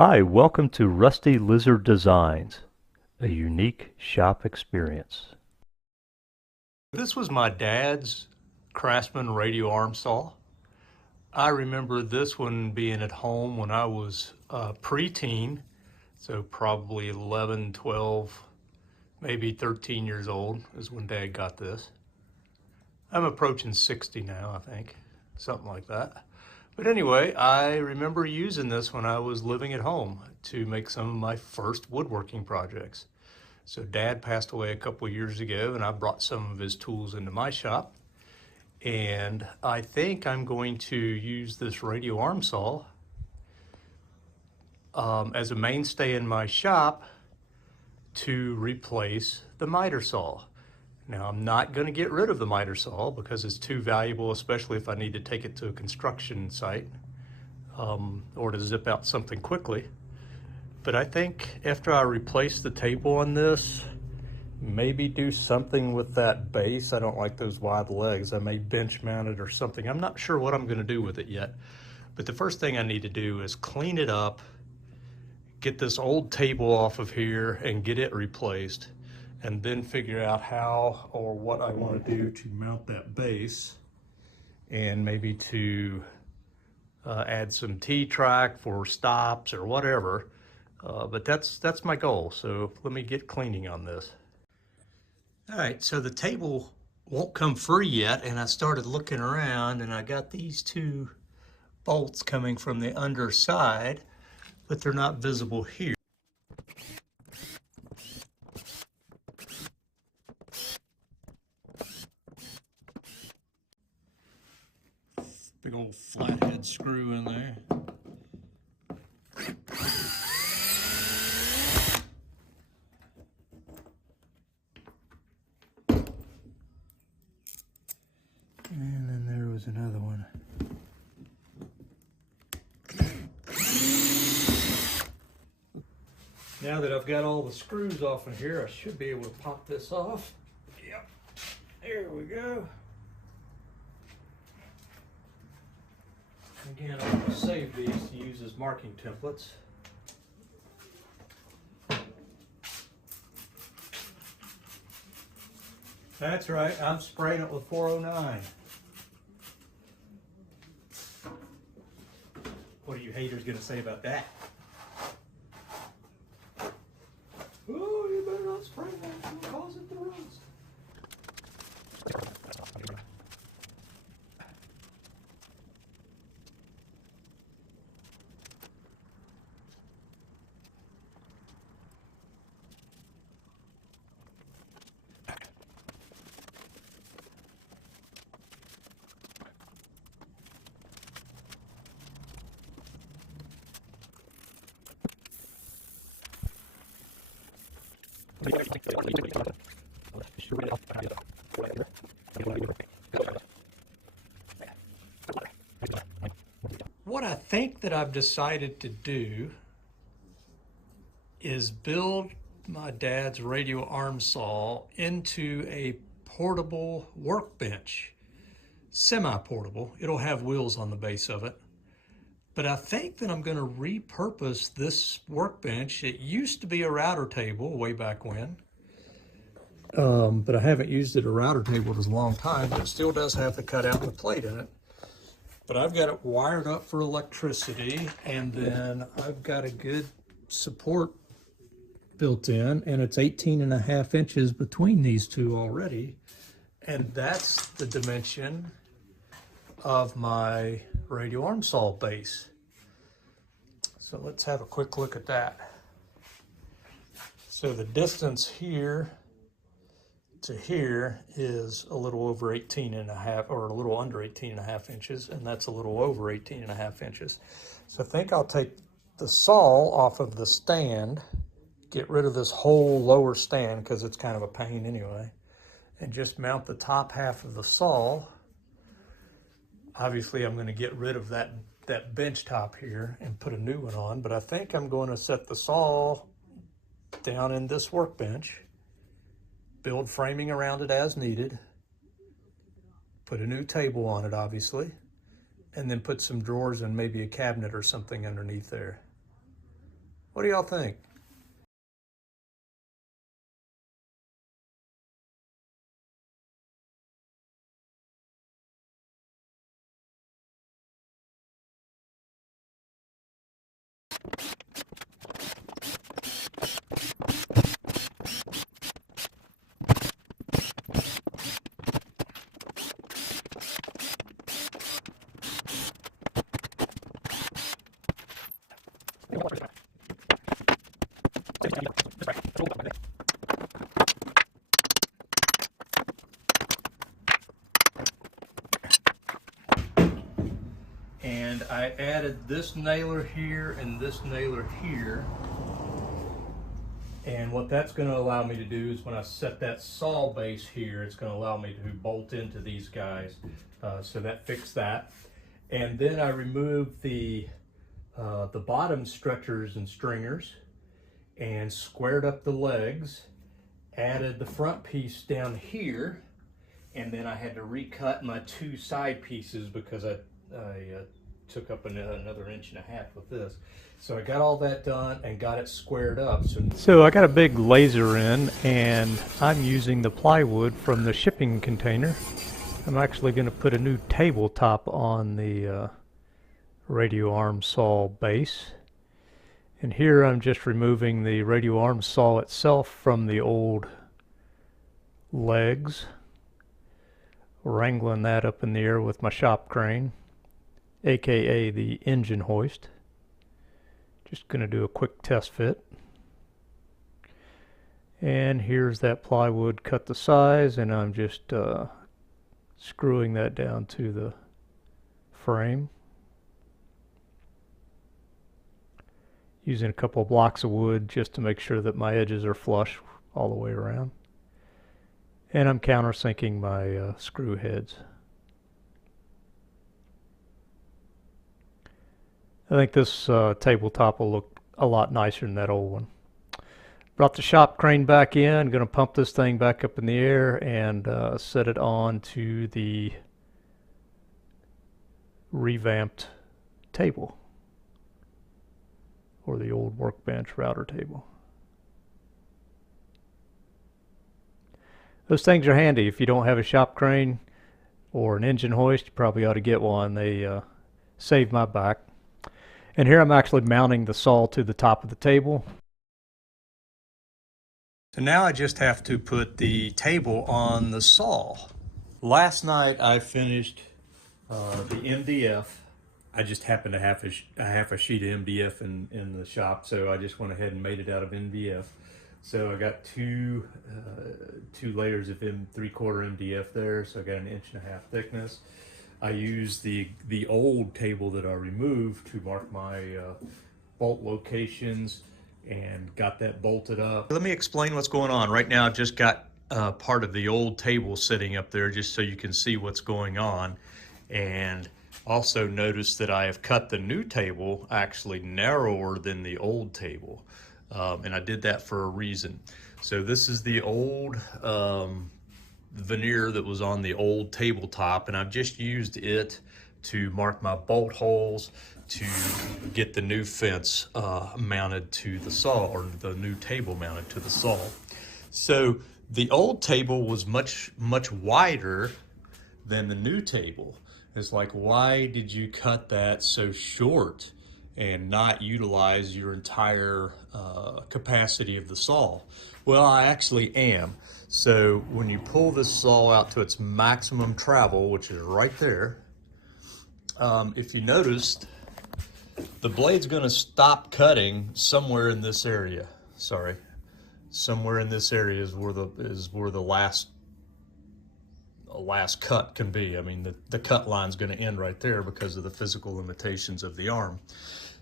Hi, welcome to Rusty Lizard Designs, a unique shop experience. This was my dad's Craftsman Radial Arm saw. I remember this one being at home when I was preteen, so probably 11, 12, maybe 13 years old is when Dad got this. I'm approaching 60 now, I think, something like that. But anyway, I remember using this when I was living at home to make some of my first woodworking projects. So Dad passed away a couple of years ago and I brought some of his tools into my shop. And I think I'm going to use this radial arm saw as a mainstay in my shop to replace the miter saw. Now, I'm not going to get rid of the miter saw because it's too valuable, especially if I need to take it to a construction site or to zip out something quickly. But I think after I replace the table on this, maybe do something with that base. I don't like those wide legs. I may bench mount it or something. I'm not sure what I'm going to do with it yet. But the first thing I need to do is clean it up, get this old table off of here and get it replaced, and then figure out how or what I want to do to mount that base, and maybe to add some T-track for stops or whatever. But that's my goal. So let me get cleaning on this. All right, so the table won't come free yet, and I started looking around and I got these two bolts coming from the underside, but they're not visible here. Big old flathead screw in there. And then there was another one. Now that I've got all the screws off in here, I should be able to pop this off. Yep, there we go. Again, I'm going to save these to use as marking templates. That's right, I'm spraying it with 409. What are you haters going to say about that? Oh, you better not spray that, it'll cause it to rust. What I think that I've decided to do is build my dad's radial arm saw into a portable workbench, semi-portable. It'll have wheels on the base of it. But I think that I'm going to repurpose this workbench. It used to be a router table way back when, but I haven't used it a router table in a long time, but it still does have the cutout and the plate in it. But I've got it wired up for electricity, and then I've got a good support built in, and it's 18.5 inches between these two already. And that's the dimension of my radial arm saw base. So let's have a quick look at that. So the distance here to here is a little over 18.5, or a little under 18.5 inches, and that's a little over 18.5 inches. So I think I'll take the saw off of the stand, get rid of this whole lower stand because it's kind of a pain anyway, and just mount the top half of the saw. Obviously, I'm going to get rid of that bench top here and put a new one on, but I think I'm going to set the saw down in this workbench, build framing around it as needed, put a new table on it, obviously, and then put some drawers and maybe a cabinet or something underneath there. What do y'all think? And I added this nailer here and this nailer here. And what that's going to allow me to do is when I set that saw base here, it's going to allow me to bolt into these guys. So that fixed that. And then I removed the bottom stretchers and stringers and squared up the legs, added the front piece down here, and then I had to recut my two side pieces because I took up another 1.5 inches with this. So I got all that done and got it squared up. So I got a big laser in, and I'm using the plywood from the shipping container. I'm actually going to put a new tabletop on the radial arm saw base. And here I'm just removing the radial arm saw itself from the old legs, wrangling that up in the air with my shop crane, aka the engine hoist. Just going to do a quick test fit. And here's that plywood cut to size, and I'm just screwing that down to the frame. Using a couple of blocks of wood just to make sure that my edges are flush all the way around. And I'm countersinking my screw heads. I think this tabletop will look a lot nicer than that old one. Brought the shop crane back in, going to pump this thing back up in the air and set it on to the revamped table, or the old Workbench router table. Those things are handy. If you don't have a shop crane or an engine hoist, you probably ought to get one. They save my back. And here I'm actually mounting the saw to the top of the table. So now I just have to put the table on the saw. Last night I finished the MDF. I just happened to have a sheet of MDF in the shop, so I just went ahead and made it out of MDF. So I got two layers of 3/4 MDF there, so I got 1.5 inches thickness. I used the old table that I removed to mark my bolt locations and got that bolted up. Let me explain what's going on. Right now I've just got part of the old table sitting up there just so you can see what's going on. And also notice that I have cut the new table actually narrower than the old table. And I did that for a reason. So this is the old veneer that was on the old tabletop, and I've just used it to mark my bolt holes to get the new fence mounted to the saw, or the new table mounted to the saw. So the old table was much wider than the new table. It's like, why did you cut that so short and not utilize your entire capacity of the saw? Well, I actually am. So when you pull this saw out to its maximum travel, which is right there, if you noticed, the blade's gonna stop cutting somewhere in this area. Sorry, somewhere in this area is where the last cut can be. I mean, the cut line's gonna end right there because of the physical limitations of the arm.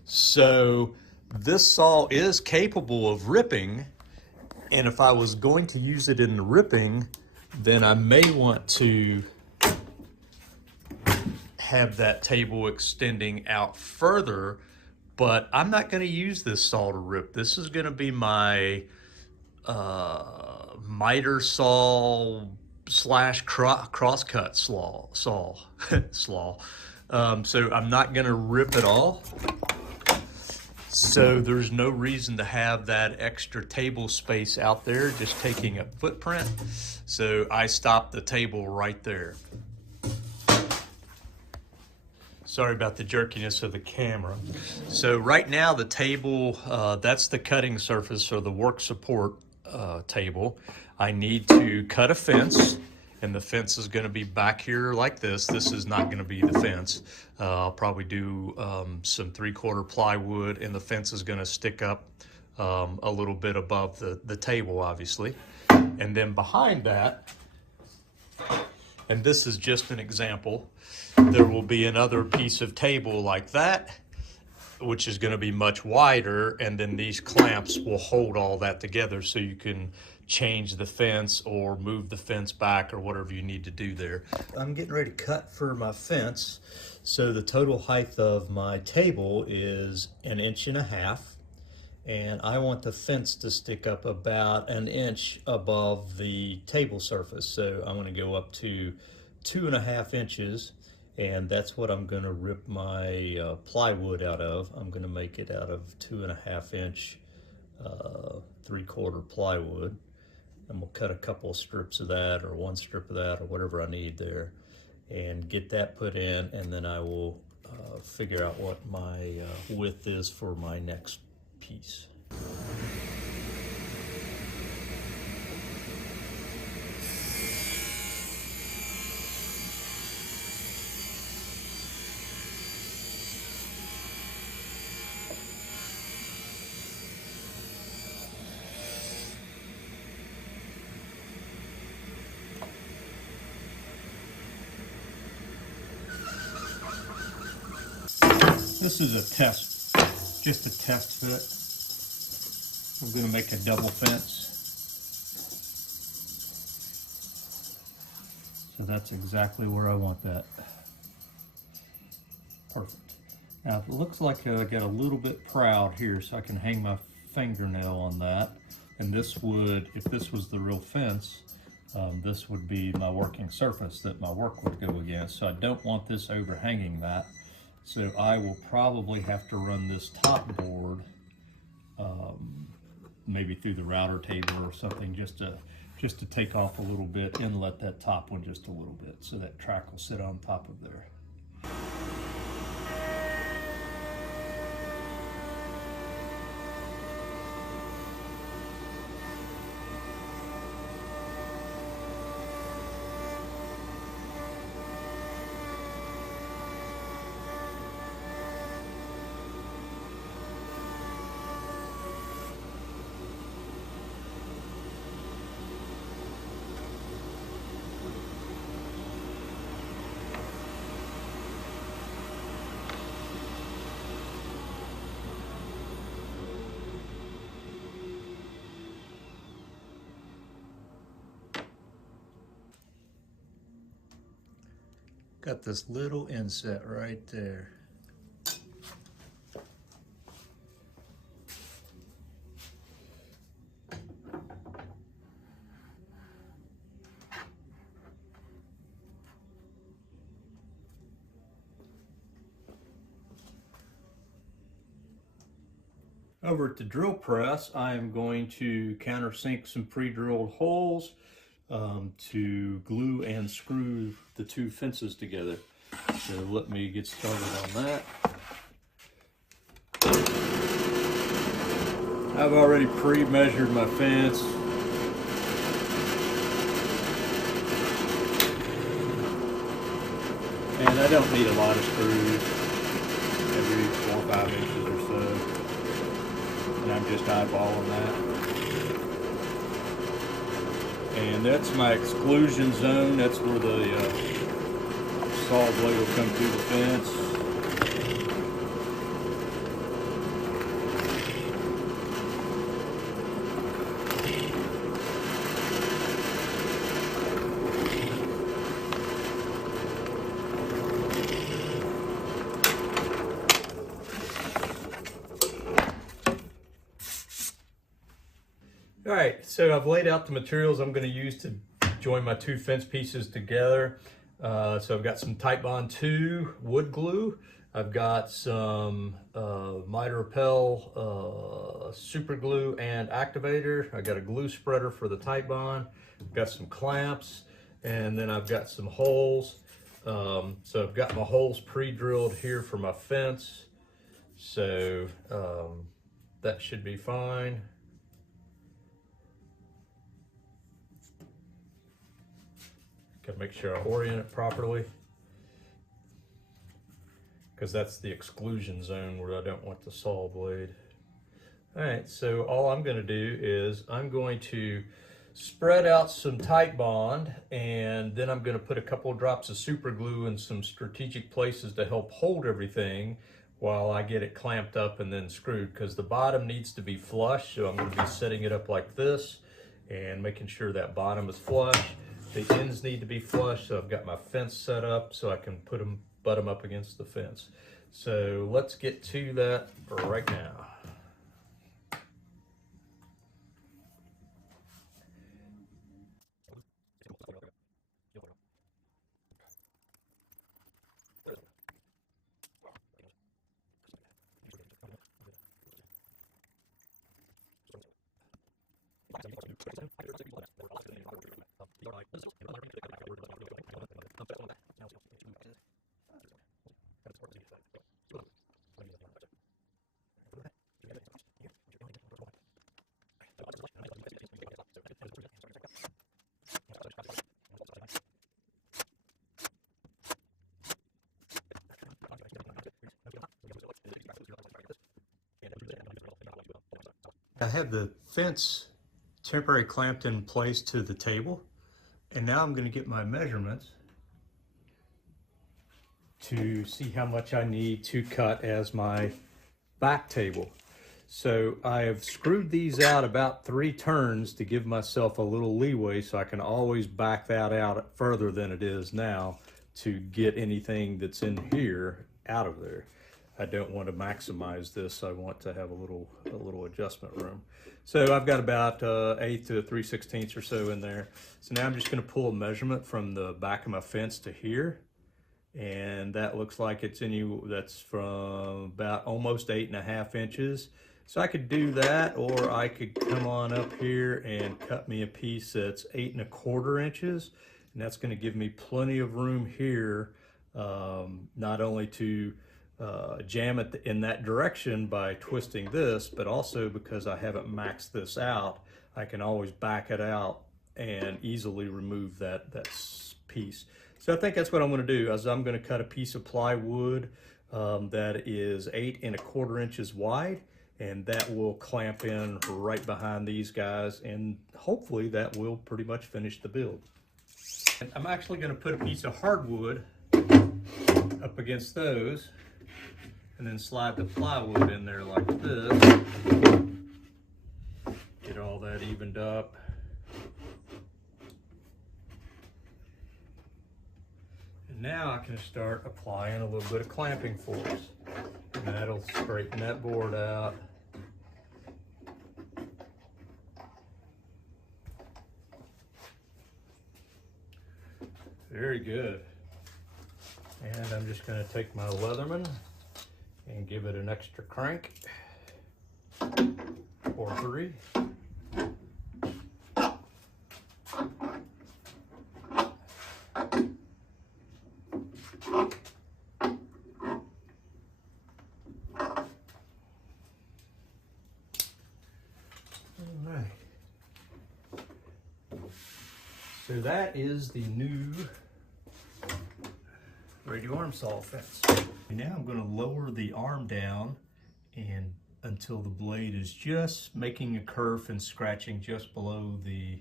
So this saw is capable of ripping, and if I was going to use it in the ripping, then I may want to have that table extending out further, but I'm not going to use this saw to rip. This is going to be my miter saw / crosscut saw. So I'm not going to rip it all. So there's no reason to have that extra table space out there, just taking a footprint. So I stopped the table right there. Sorry about the jerkiness of the camera. So right now the table, that's the cutting surface or the work support table. I need to cut a fence, and the fence is going to be back here like this. This is not going to be the fence. I'll probably do some 3/4 plywood, and the fence is going to stick up a little bit above the table, obviously. And then behind that, and this is just an example, there will be another piece of table like that, which is going to be much wider, and then these clamps will hold all that together so you can change the fence or move the fence back or whatever you need to do there. I'm getting ready to cut for my fence. So the total height of my table is 1.5 inches, and I want the fence to stick up about 1 inch above the table surface. So I'm going to go up to 2.5 inches, and that's what I'm going to rip my plywood out of. I'm going to make it out of 2.5 inch 3/4 plywood, and we'll cut a couple of strips of that, or 1 strip of that, or whatever I need there, and get that put in, and then I will figure out what my width is for my next piece. This is a test, just a test fit. I'm going to make a double fence. So that's exactly where I want that. Perfect. Now it looks like I got a little bit proud here, so I can hang my fingernail on that. And this would, if this was the real fence, this would be my working surface that my work would go against. So I don't want this overhanging that. So I will probably have to run this top board maybe through the router table or something, just to take off a little bit and let that top one just a little bit, so that track will sit on top of there. Got this little inset right there. Over at the drill press, I am going to countersink some pre-drilled holes to glue and screw the two fences together. So let me get started on that. I've already pre-measured my fence. And I don't need a lot of screws, every 4 or 5 inches or so. And I'm just eyeballing that. And that's my exclusion zone. That's where the saw blade will come through the fence. All right, so I've laid out the materials I'm going to use to join my two fence pieces together. So I've got some Titebond 2 wood glue. I've got some miter repel super glue and activator. I got a glue spreader for the tight bond. I've got some clamps, and then I've got some holes. So I've got my holes pre-drilled here for my fence. So that should be fine. Gotta make sure I orient it properly, because that's the exclusion zone where I don't want the saw blade. All right, so all I'm gonna do is I'm going to spread out some tight bond, and then I'm gonna put a couple of drops of super glue in some strategic places to help hold everything while I get it clamped up and then screwed, because the bottom needs to be flush. So I'm gonna be setting it up like this and making sure that bottom is flush. The ends need to be flush, so I've got my fence set up so I can butt them up against the fence. So let's get to that right now. I have the fence temporarily clamped in place to the table, and now I'm going to get my measurements to see how much I need to cut as my back table. So I have screwed these out about 3 turns to give myself a little leeway, so I can always back that out further than it is now to get anything that's in here out of there. I don't want to maximize this. I want to have a little adjustment room. So I've got about 1/8 to 3/16 or so in there. So now I'm just going to pull a measurement from the back of my fence to here, and that looks like that's from about almost 8.5 inches. So I could do that, or I could come on up here and cut me a piece that's 8.25 inches, and that's going to give me plenty of room here, not only to jam it in that direction by twisting this, but also because I haven't maxed this out, I can always back it out and easily remove that piece. So I think that's what I'm going to do. Is I'm going to cut a piece of plywood that is 8.25 inches wide, and that will clamp in right behind these guys, and hopefully that will pretty much finish the build. And I'm actually going to put a piece of hardwood up against those, and then slide the plywood in there like this. Get all that evened up. And now I can start applying a little bit of clamping force. And that'll straighten that board out. Very good. And I'm just going to take my Leatherman and give it an extra crank, or 3. Alright. So that is the new radial arm saw fence. And now I'm going to lower the arm down and until the blade is just making a curve and scratching just below the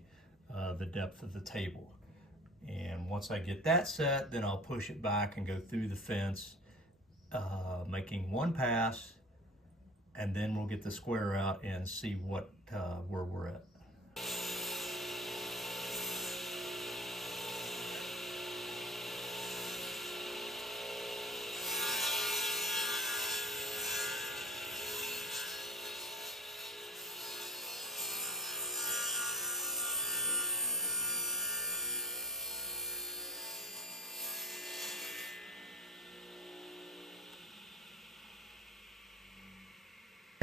depth of the table. And once I get that set, then I'll push it back and go through the fence, making 1 pass, and then we'll get the square out and see where we're at.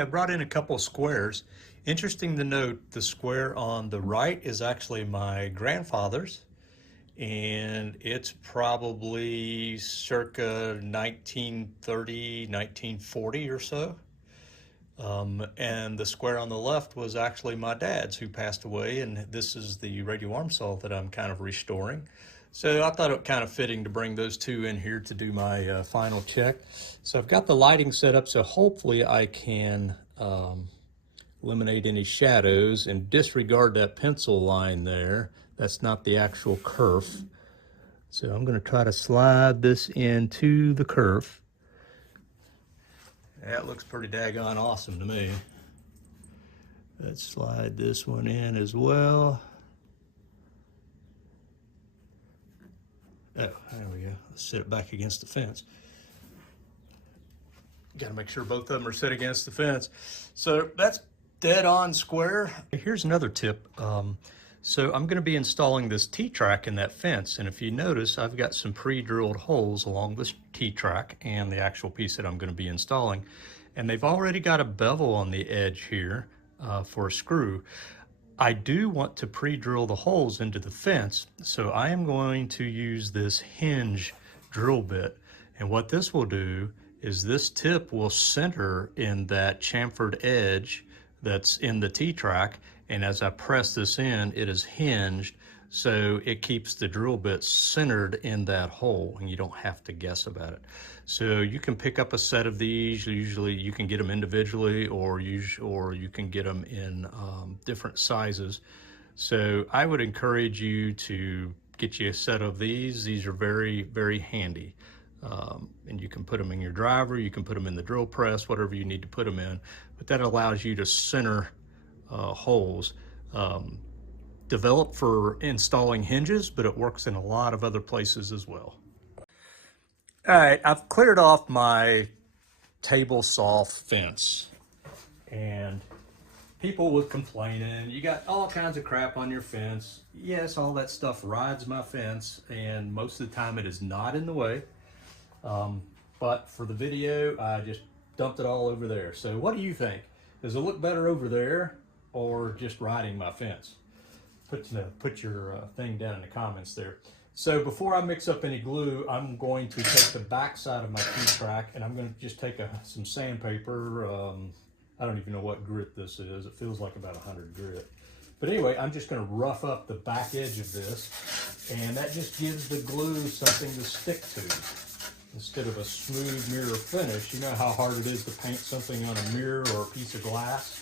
I brought in a couple of squares. Interesting to note, the square on the right is actually my grandfather's, and it's probably circa 1930, 1940 or so. And the square on the left was actually my dad's, who passed away, and this is the radial arm saw that I'm kind of restoring. So I thought it kind of fitting to bring those two in here to do my final check. So I've got the lighting set up, so hopefully I can eliminate any shadows and disregard that pencil line there. That's not the actual kerf. So I'm going to try to slide this into the kerf. That looks pretty daggone awesome to me. Let's slide this one in as well. Oh, there we go. Let's set it back against the fence. Got to make sure both of them are set against the fence. So that's dead on square. Here's another tip. So I'm going to be installing this T-track in that fence, and if you notice, I've got some pre-drilled holes along this T-track and the actual piece that I'm going to be installing, and they've already got a bevel on the edge here for a screw. I do want to pre-drill the holes into the fence, so I am going to use this hinge drill bit, and what this will do is this tip will center in that chamfered edge that's in the T-track, and as I press this in, it is hinged, so it keeps the drill bit centered in that hole, and you don't have to guess about it. So you can pick up a set of these. Usually you can get them individually, or you can get them in different sizes. So I would encourage you to get you a set of these. These are very, very handy. And you can put them in your driver, you can put them in the drill press, whatever you need to put them in, but that allows you to center holes. Developed for installing hinges, but it works in a lot of other places as well. All right, I've cleared off my table saw fence, and people were complaining, you got all kinds of crap on your fence. Yes, all that stuff rides my fence, and most of the time it is not in the way. But for the video, I just dumped it all over there. So what do you think? Does it look better over there or just riding my fence? Put your thing down in the comments there. So before I mix up any glue, I'm going to take the back side of my T-track, and I'm going to just take some sandpaper. I don't even know what grit this is. It feels like about 100 grit. But anyway, I'm just going to rough up the back edge of this, and that just gives the glue something to stick to. Instead of a smooth mirror finish, you know how hard it is to paint something on a mirror or a piece of glass?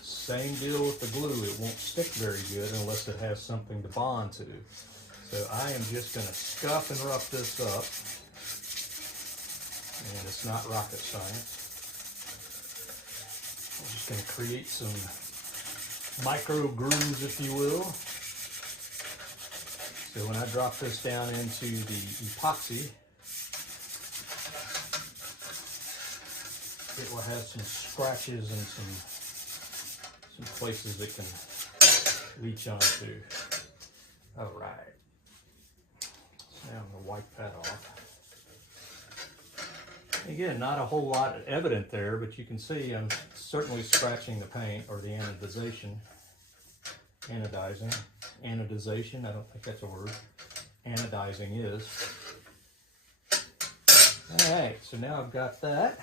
Same deal with the glue. It won't stick very good unless it has something to bond to. So I am just going to scuff and rough this up. And it's not rocket science. I'm just going to create some micro grooves, if you will. So when I drop this down into the epoxy, it will have some scratches and some places it can leach onto. All right. Now I'm going to wipe that off. Again, not a whole lot evident there, but you can see I'm certainly scratching the paint, or the anodization. Anodization, I don't think that's a word. Anodizing is. All right, so now I've got that.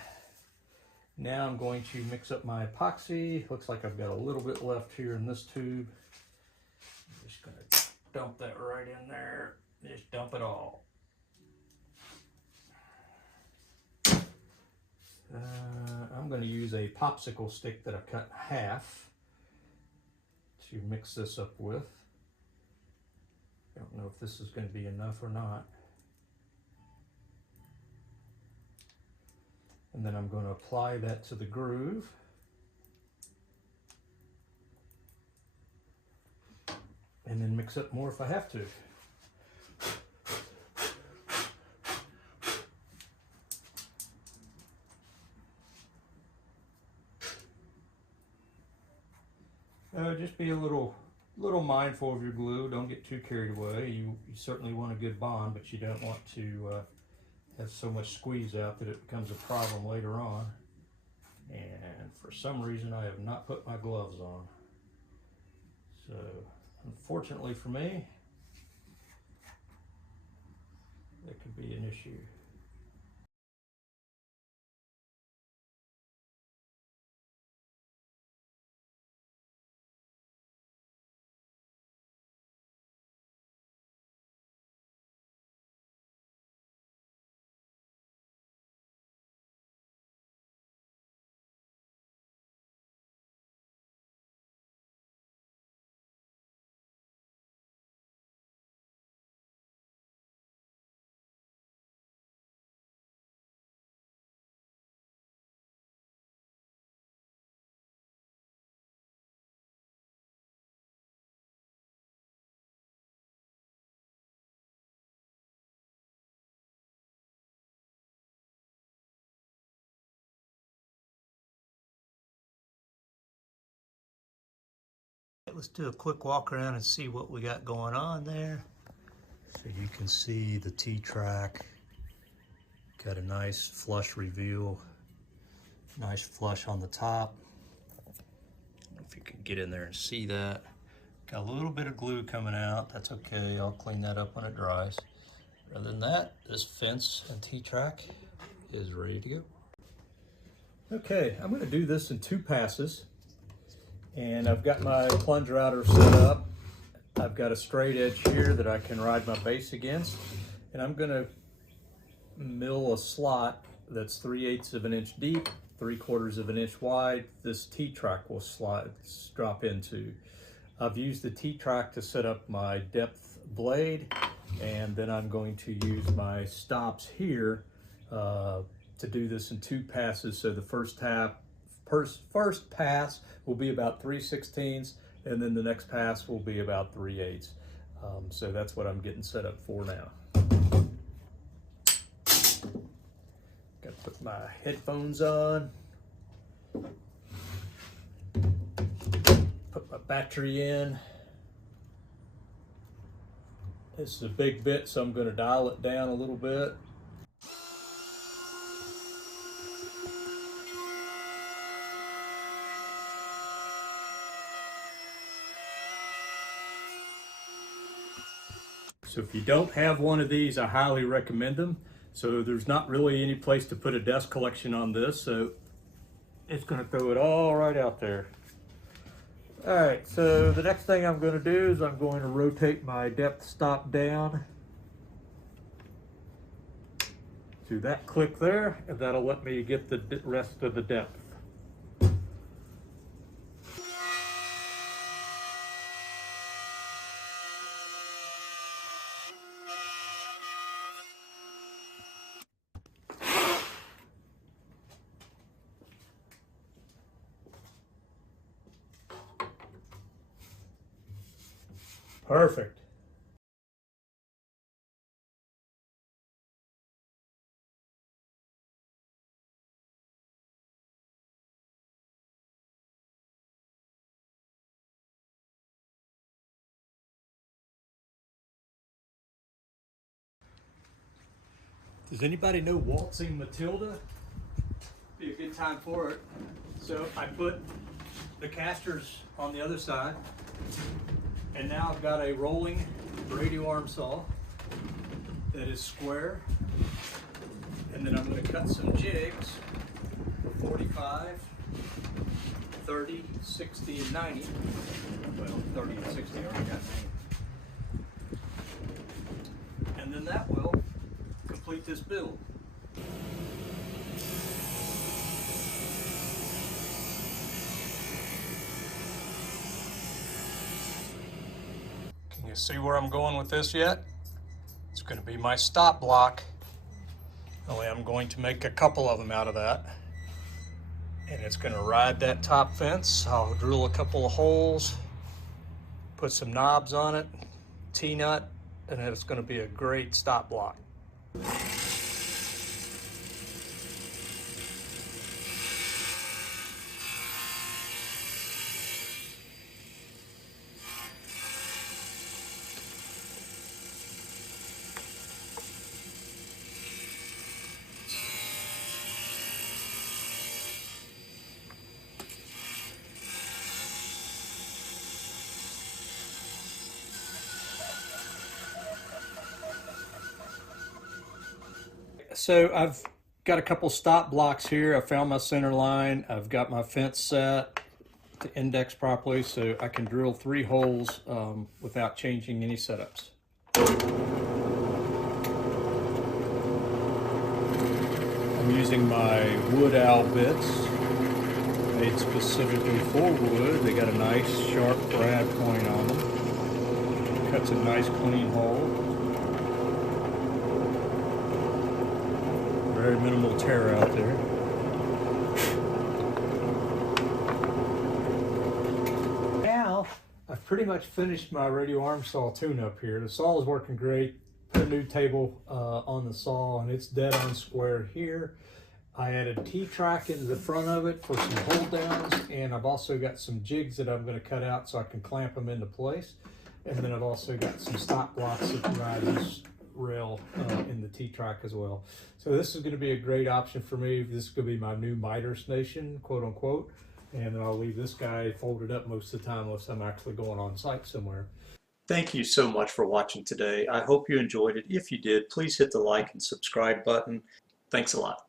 Now I'm going to mix up my epoxy. Looks like I've got a little bit left here in this tube. I'm just going to dump that right in there. Just dump it all. I'm going to use a popsicle stick that I cut in half to mix this up with. I don't know if this is going to be enough or not. And then I'm going to apply that to the groove. And then mix up more if I have to. Just be a little mindful of your glue. Don't get too carried away. You certainly want a good bond, but you don't want to have so much squeeze out that it becomes a problem later on. And for some reason I have not put my gloves on. So unfortunately for me, that could be an issue. Let's do a quick walk around and see what we got going on there. So you can see the T-track, got a nice flush reveal, nice flush on the top. I don't know if you can get in there and see that. Got a little bit of glue coming out, that's okay, I'll clean that up when it dries. Other than that, this fence and T-track is ready to go. Okay, I'm gonna do this in 2 passes. And I've got my plunger router set up. I've got a straight edge here that I can ride my base against. And I'm gonna mill a slot that's 3/8 of an inch deep, 3/4 of an inch wide. This T-track will drop into. I've used the T-track to set up my depth blade, and then I'm going to use my stops here to do this in 2 passes. So the first pass will be about 3/16, and then the next pass will be about 3/8. So that's what I'm getting set up for now. Got to put my headphones on. Put my battery in. This is a big bit, so I'm going to dial it down a little bit. So if you don't have one of these, I highly recommend them. So there's not really any place to put a dust collection on this, so it's going to throw it all right out there. All right, so the next thing I'm going to do is I'm going to rotate my depth stop down to that click there, and that'll let me get the rest of the depth. Perfect. Does anybody know waltzing Matilda? Be a good time for it. So I put the casters on the other side, and now I've got a rolling radial arm saw that is square, and then I'm going to cut some jigs for 45, 30, 60, and 90. Well, 30 and 60 I already got 90. And then that will complete this build. Can you see where I'm going with this yet? It's going to be my stop block. Only I'm going to make a couple of them out of that. And it's going to ride that top fence. I'll drill a couple of holes, put some knobs on it, T-nut, and it's going to be a great stop block. So I've got a couple stop blocks here. I found my center line. I've got my fence set to index properly so I can drill 3 holes without changing any setups. I'm using my wood owl bits made specifically for wood. They got a nice sharp brad point on them. Cuts a nice clean hole. Very minimal tear out there. Now, I've pretty much finished my radial arm saw tune-up here. The saw is working great. Put a new table on the saw and it's dead on square here. I added T-track into the front of it for some hold downs, and I've also got some jigs that I'm going to cut out so I can clamp them into place. And then I've also got some stop blocks that can ride this rail in the T-track as well. So this is going to be a great option for me. This is going to be my new miter station, quote unquote. And then I'll leave this guy folded up most of the time unless I'm actually going on site somewhere. Thank you so much for watching today. I hope you enjoyed it. If you did, please hit the like and subscribe button. Thanks a lot.